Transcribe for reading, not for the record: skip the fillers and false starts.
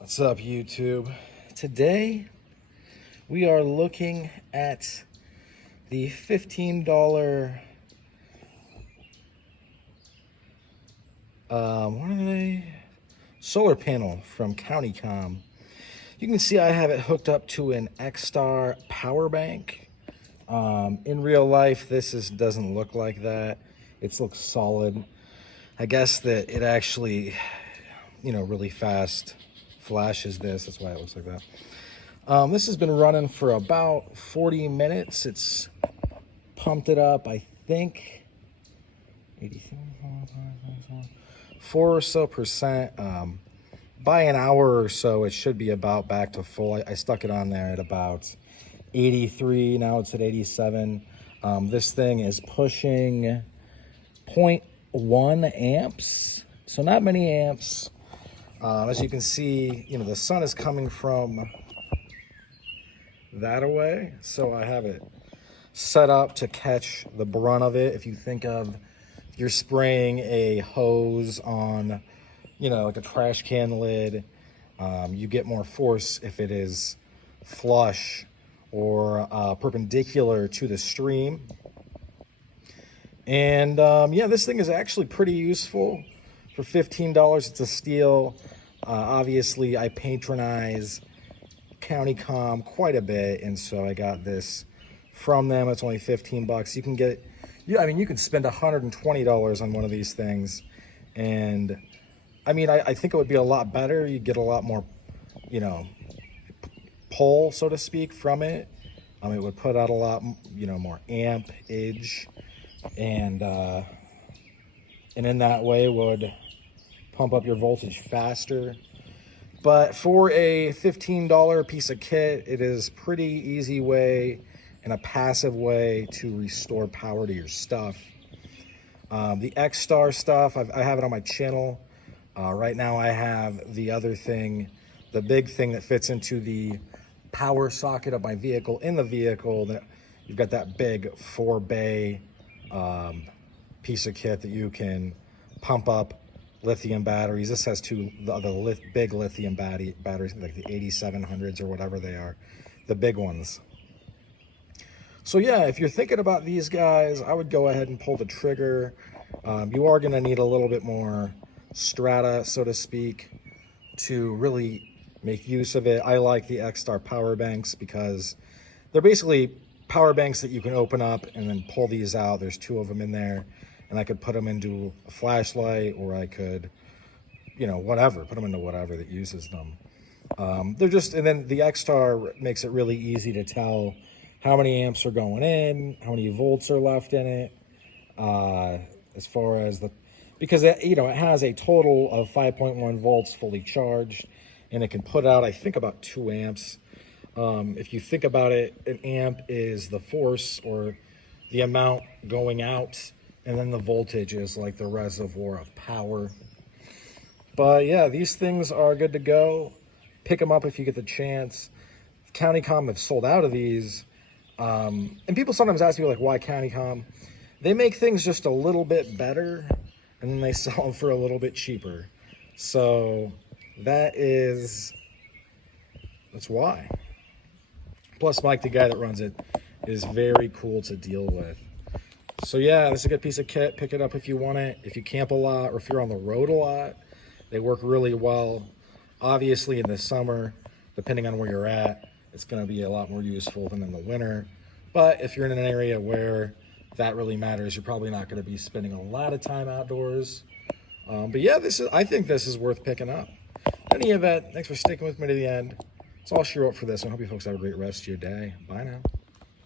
What's up, YouTube? Today we are looking at the $15 what are they? Solar panel from CountyCom. You can see I have it hooked up to an X-Star power bank. In real life, doesn't look like that. It looks solid. I guess that it actually, really fast flashes this. That's why it looks like that. This has been running for about 40 minutes. It's pumped it up, I think, 4 or so percent. By an hour or so, it should be about back to full. I stuck it on there at about 83. Now it's at 87. This thing is pushing 0.1 amps. So not many amps. As you can see, the sun is coming from that away. So I have it set up to catch the brunt of it. If you think of, you're spraying a hose on, like a trash can lid, you get more force if it is flush or perpendicular to the stream. And yeah, this thing is actually pretty useful. For $15, it's a steal. Obviously, I patronize CountyCom quite a bit, and so I got this from them. It's only 15 bucks. You can get, you can spend $120 on one of these things, and I think it would be a lot better. You get a lot more, pull, so to speak, from it. It would put out a lot, more ampage, and in that way would pump up your voltage faster. But for a $15 piece of kit, it is pretty easy way and a passive way to restore power to your stuff. The X-Star stuff, I have it on my channel. Right now I have the other thing, the big thing that fits into the power socket of my vehicle. In the vehicle, that you've got that big 4-bay piece of kit that you can pump up lithium batteries. This has the big lithium batteries, like the 8700s or whatever they are, the big ones. So yeah, if you're thinking about these guys, I would go ahead and pull the trigger. You are going to need a little bit more strata, so to speak, to really make use of it. I like the X-Star power banks because they're basically power banks that you can open up and then pull these out. There's 2 of them in there, and I could put them into a flashlight, or I could, put them into whatever that uses them. And then the X-Star makes it really easy to tell how many amps are going in, how many volts are left in it, as far as because it has a total of 5.1 volts fully charged, and it can put out, I think, about 2 amps. If you think about it, an amp is the force or the amount going out, and then the voltage is like the reservoir of power. But yeah, these things are good to go. Pick them up if you get the chance. CountyCom have sold out of these. And people sometimes ask me, like, why CountyCom? They make things just a little bit better, and then they sell them for a little bit cheaper. So that's why. Plus, Mike, the guy that runs it, is very cool to deal with. So yeah, this is a good piece of kit. Pick it up if you want it. If you camp a lot or if you're on the road a lot, they work really well. Obviously, in the summer, depending on where you're at, it's going to be a lot more useful than in the winter. But if you're in an area where that really matters, you're probably not going to be spending a lot of time outdoors. But yeah, I think this is worth picking up. In any event, thanks for sticking with me to the end. That's all she wrote for this. I hope you folks have a great rest of your day. Bye now.